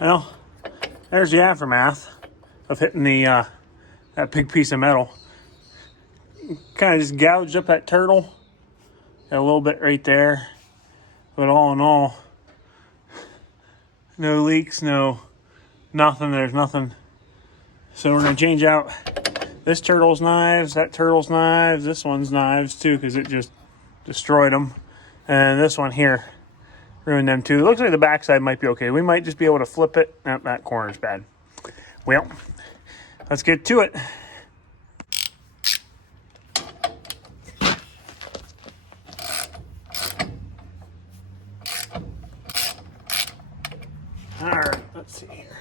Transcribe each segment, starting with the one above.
Well, there's the aftermath of hitting the that big piece of metal. Kind of just gouged up that turtle. Got a little bit right there. But all in all, no leaks, nothing. There's nothing. So we're going to change out this turtle's knives, that turtle's knives, this one's knives too, because it just destroyed them. And this one here ruined them too. It looks like the backside might be okay. We might just be able to flip it. Nope, that corner's bad. Well, let's get to it. All right, let's see here.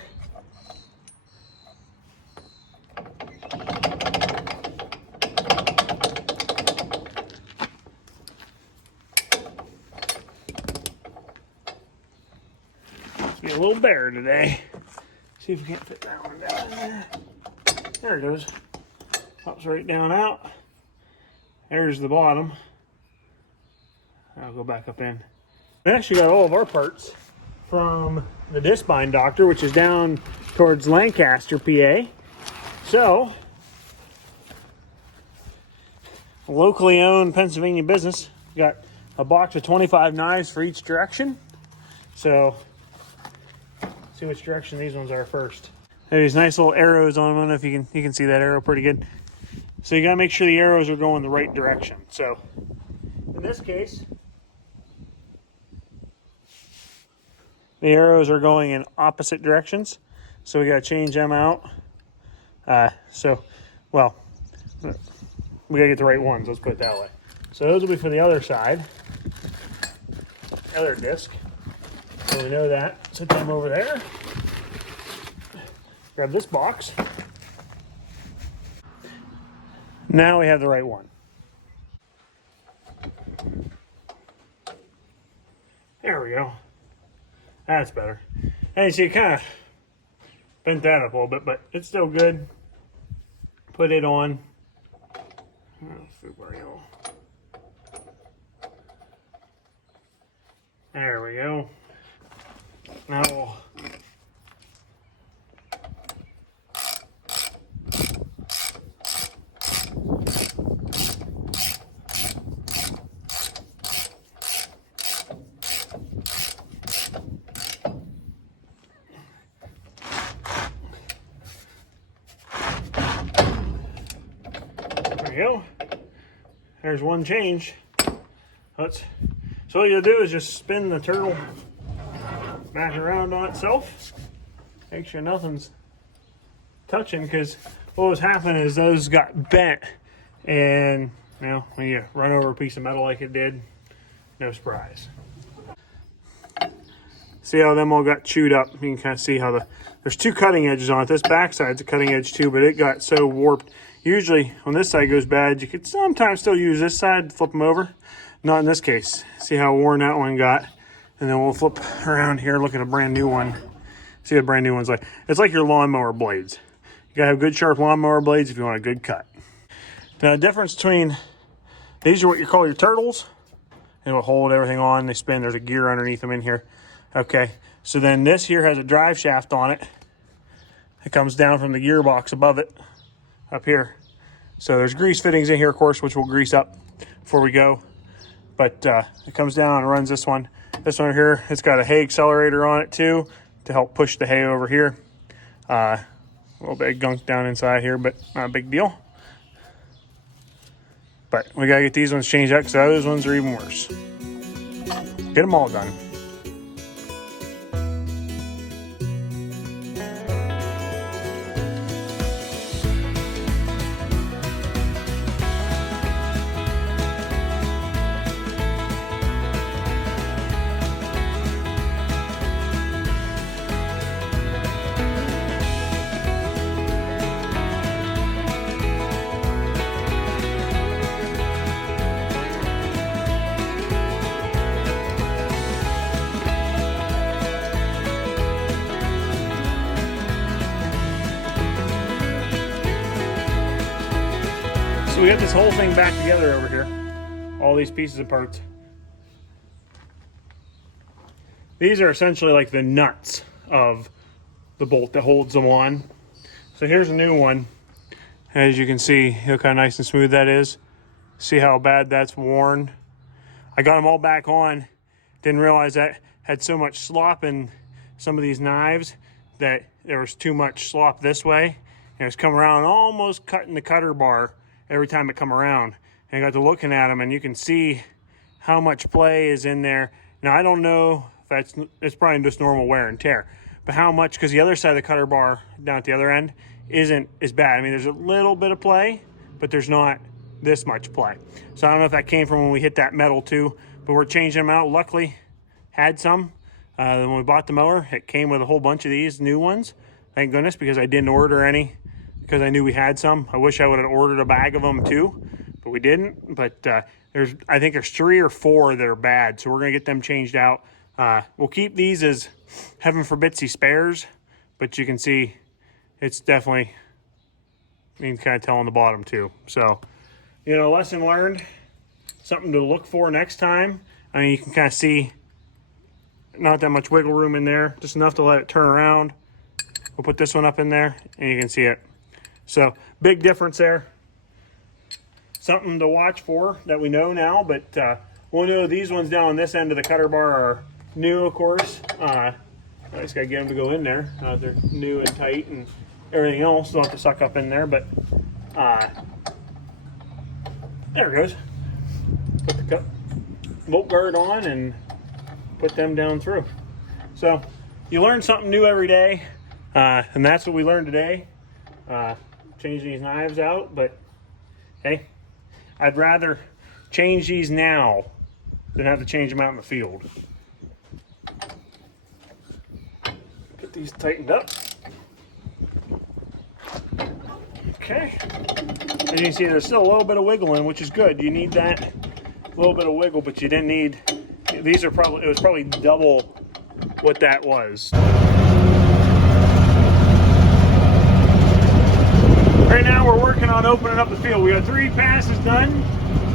Be a little bare today. See if we can't fit that one down in there. There it goes. Pops right down out. There's the bottom. I'll go back up in. We actually got all of our parts from the Discbine Doctor, which is down towards Lancaster, PA. So, a locally owned Pennsylvania business. Got a box of 25 knives for each direction. So, see which direction these ones are first. There's nice little arrows on them. I don't know if you can see that arrow pretty good. So you gotta make sure the arrows are going the right direction. So in this case, the arrows are going in opposite directions. So we gotta change them out. Well, we gotta get the right ones. Let's put it that way. So those will be for the other side, the other disc. So we know that. Set them over there. Grab this box. Now we have the right one. There we go. That's better. And you see, it kind of bent that up a little bit, but it's still good. Put it on. There we go. Now we'll there we go. There's one change. So all you do is just spin the turtle back around on itself. Make sure nothing's touching, because what was happening is those got bent, and you know, when you run over a piece of metal like it did, no surprise. See how them all got chewed up? You can kind of see how there's two cutting edges on it. This back side's a cutting edge too, but it got so warped. Usually when this side goes bad, you could sometimes still use this side to flip them over. Not in this case. See how worn that one got? And then we'll flip around here, look at a brand new one. See what a brand new one's like. It's like your lawnmower blades. You gotta have good sharp lawnmower blades if you want a good cut. Now the difference between, these are what you call your turtles. It will hold everything on, they spin, there's a gear underneath them in here. Okay, so then this here has a drive shaft on it. It comes down from the gearbox above it, up here. So there's grease fittings in here, of course, which we'll grease up before we go. But it comes down and runs this one. This one here, it's got a hay accelerator on it too to help push the hay over here. A little bit of gunk down inside here, but not a big deal. But we gotta get these ones changed out because those ones are even worse. Get them all done. So we got this whole thing back together over here. All these pieces and parts. These are essentially like the nuts of the bolt that holds them on. So here's a new one. As you can see, look how nice and smooth that is. See how bad that's worn. I got them all back on. Didn't realize that had so much slop in some of these knives that there was too much slop this way. And it's come around almost cutting the cutter bar every time it come around. And I got to looking at them, and you can see how much play is in there. Now I don't know if it's probably just normal wear and tear, but how much, because the other side of the cutter bar down at the other end isn't as bad. I mean, there's a little bit of play, but there's not this much play. So I don't know if that came from when we hit that metal too, but we're changing them out. Luckily, had some. When we bought the mower, it came with a whole bunch of these new ones. Thank goodness, because I didn't order any because I knew we had some. I wish I would have ordered a bag of them too, but we didn't. But I think there's 3 or 4 that are bad, so we're gonna get them changed out. We'll keep these as heaven forbid spares, but you can see it's definitely, you can kind of tell on the bottom too. So, you know, lesson learned, something to look for next time. I mean, you can kind of see not that much wiggle room in there, just enough to let it turn around. We'll put this one up in there and you can see it. So big difference there. Something to watch for that we know now, but we'll know these ones down on this end of the cutter bar are new, of course. I just gotta get them to go in there. They're new and tight, and everything else don't have to suck up in there, but there it goes. Put the bolt guard on and put them down through. So you learn something new every day, and that's what we learned today. Changing these knives out, but hey, I'd rather change these now than have to change them out in the field. Get these tightened up. Okay. As you can see, there's still a little bit of wiggle in, which is good. You need that little bit of wiggle, but you didn't need, these are probably, it was probably double what that was. Right now we're working on opening up the field. We got 3 passes done.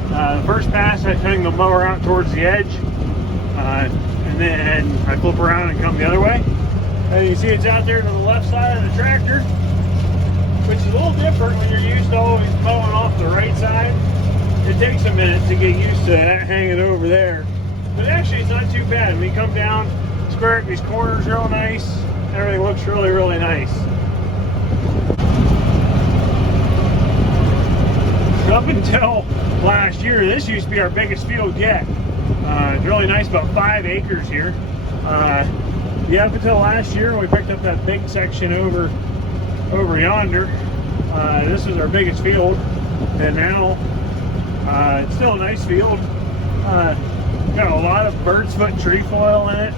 The first pass, I swing the mower out towards the edge, and then I flip around and come the other way. And you see it's out there to the left side of the tractor, which is a little different when you're used to always mowing off the right side. It takes a minute to get used to that hanging over there. But actually it's not too bad. We come down, square these corners real nice. Everything looks really, really nice. Up until last year, this used to be our biggest field yet. It's really nice, about 5 acres here. Yeah, up until last year when we picked up that big section over yonder, this is our biggest field, and now it's still a nice field. Got a lot of bird's foot trefoil in it,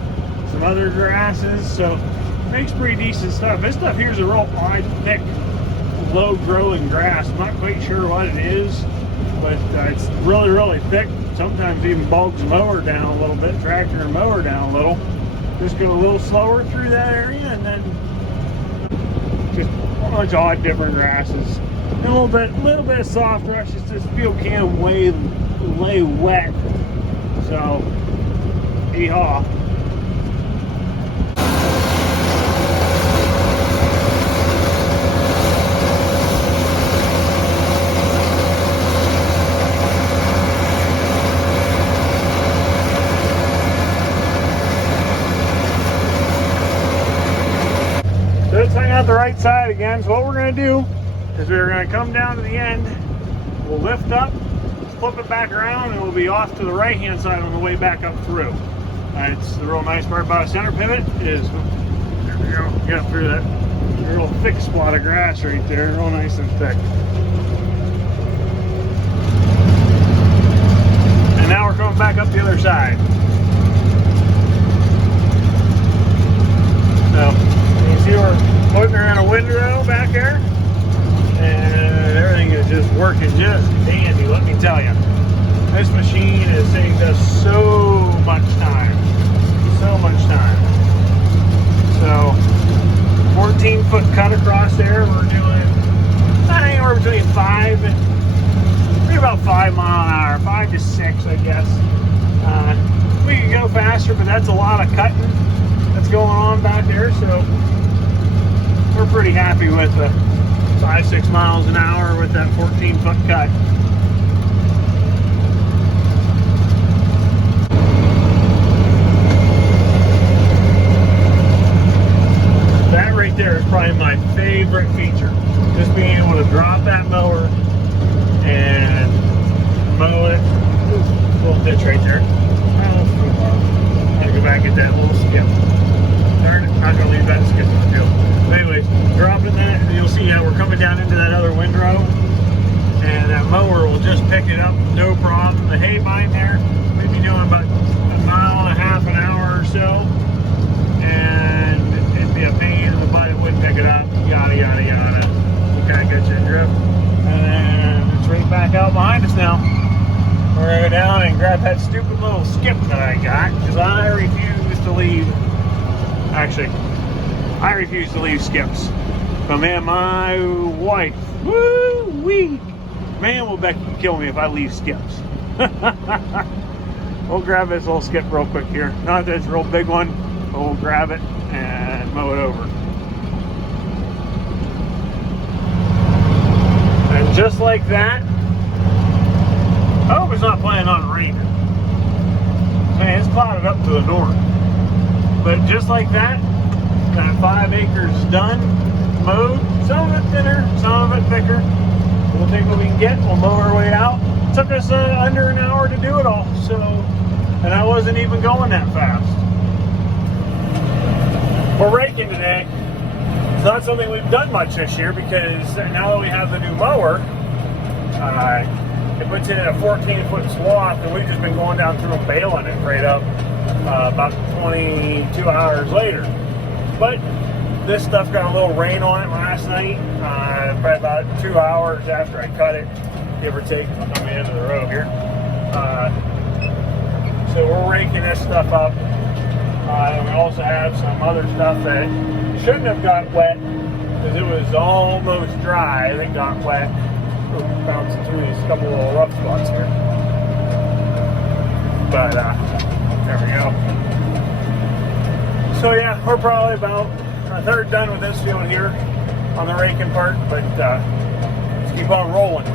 some other grasses, so it makes pretty decent stuff. This stuff here is a real odd, thick, low-growing grass. I'm not quite sure what it is, but it's really, really thick. Sometimes even bogs the mower down a little bit, tractor and mower down a little. Just go a little slower through that area, and then just a bunch of odd different grasses. And a little bit of soft brush. It's this field can lay wet. So, yeehaw. Let's hang out the right side again. So what we're going to do is we're going to come down to the end, we'll lift up, flip it back around, and we'll be off to the right hand side on the way back up through. It's the real nice part about a center pivot is, there we go, get through that real thick spot of grass right there, real nice and thick. And now we're coming back up the other side. So, you can see we're putting her in a windrow back there, and everything is just working just dandy, let me tell you. This machine is saving us so much time. So much time. So, 14-foot cut across there, we're doing anywhere between 5 and maybe about 5 mile an hour, 5 to 6, I guess. We can go faster, but that's a lot of cutting that's going on back there, so pretty happy with the 5-6 miles an hour with that 14-foot cut. That right there is probably my favorite feature. Just being able to drop that mower and mow it. Ooh, little ditch right there. I'm gonna go back and get that little skip. Darn it, not gonna leave that skip in the field. But anyways, dropping that, and you'll see how we're coming down into that other windrow, and that mower will just pick it up, no problem. The hay bind there, we'd be doing about 1.5 miles an hour or so, and it'd be a pain in the butt, it wouldn't pick it up, yada yada yada. We'll kind of get you a drift, and then it's right back out behind us now. We're gonna go down and grab that stupid little skip that I got, because I refuse to leave. Actually, I refuse to leave skips. But man, my wife, woo-wee, man, will Becky kill me if I leave skips. We'll grab this little skip real quick here. Not this real big one, but we'll grab it and mow it over. And just like that, I hope it's not planning on raining. Man, it's clouded up to the north. But just like that, that 5 acres is done, mowed. Some of it thinner, some of it thicker. We'll take what we can get, we'll mow our way out. It took us under an hour to do it all, so, and I wasn't even going that fast. We're raking today. It's not something we've done much this year because now that we have the new mower, it puts it in a 14-foot swath, and we've just been going down through and baling it right up about 22 hours later. But this stuff got a little rain on it last night, probably about 2 hours after I cut it, give or take, on the end of the road here. So we're raking this stuff up. And we also have some other stuff that shouldn't have got wet because it was almost dry. It got wet. Bouncing through these couple little rough spots here. But there we go. So yeah, we're probably about a third done with this field here on the raking part, but let's keep on rolling.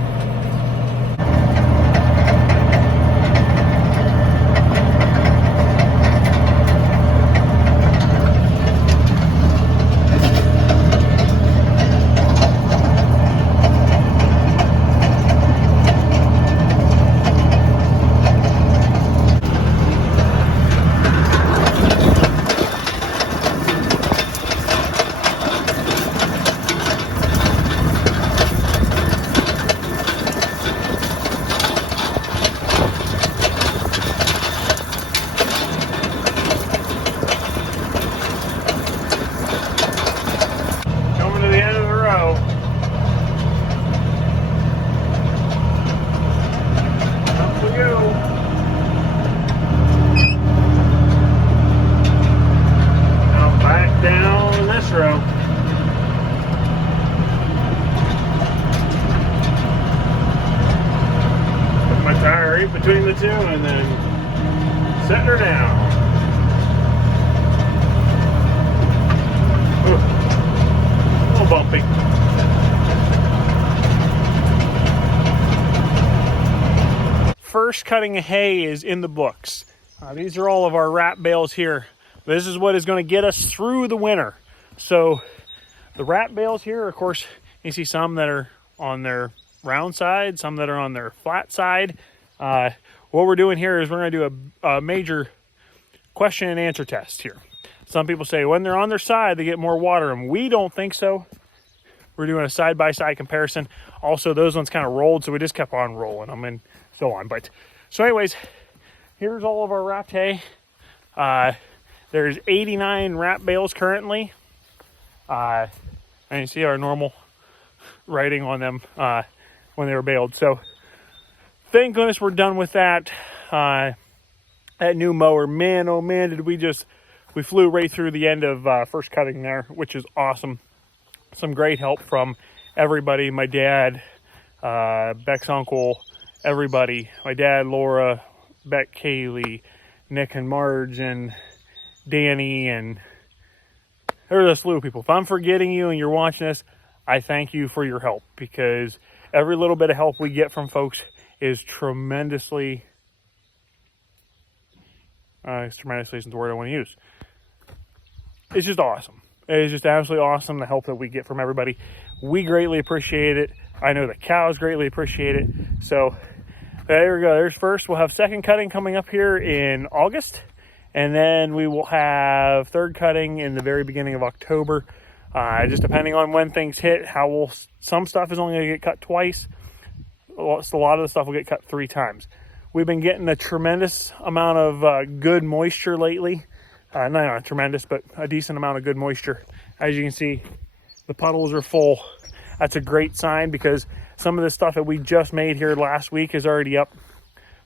Between the two and then set her down. Ooh, a little bumpy. First cutting of hay is in the books. These are all of our wrap bales here. This is what is going to get us through the winter. So the wrap bales here, of course, you see some that are on their round side, some that are on their flat side. What we're doing here is we're going to do a major question and answer test here. Some people say when they're on their side, they get more water, and we don't think so. We're doing a side-by-side comparison. Also, those ones kind of rolled, so we just kept on rolling them and so on. But so anyways, here's all of our wrapped hay. There's 89 wrap bales currently. And you see our normal writing on them when they were baled. So thank goodness we're done with that. That new mower, man, oh man, did we flew right through the end of first cutting there, which is awesome. Some great help from everybody, my dad, Beck's uncle, everybody. My dad, Laura, Beck, Kaylee, Nick and Marge, and Danny, and there's a slew of people. If I'm forgetting you and you're watching this, I thank you for your help, because every little bit of help we get from folks is tremendously, tremendously isn't the word I want to use. It's just awesome. It's just absolutely awesome, the help that we get from everybody. We greatly appreciate it. I know the cows greatly appreciate it. So there we go. There's first. We'll have second cutting coming up here in August. And then we will have third cutting in the very beginning of October. Just depending on when things hit, some stuff is only going to get cut twice. So a lot of the stuff will get cut 3 times. We've been getting a tremendous amount of good moisture lately. Not tremendous, but a decent amount of good moisture. As you can see, the puddles are full. That's a great sign, because some of the stuff that we just made here last week is already up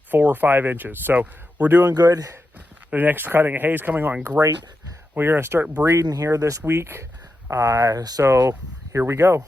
4 or 5 inches. So we're doing good. The next cutting of hay is coming on great. We're going to start breeding here this week. So here we go.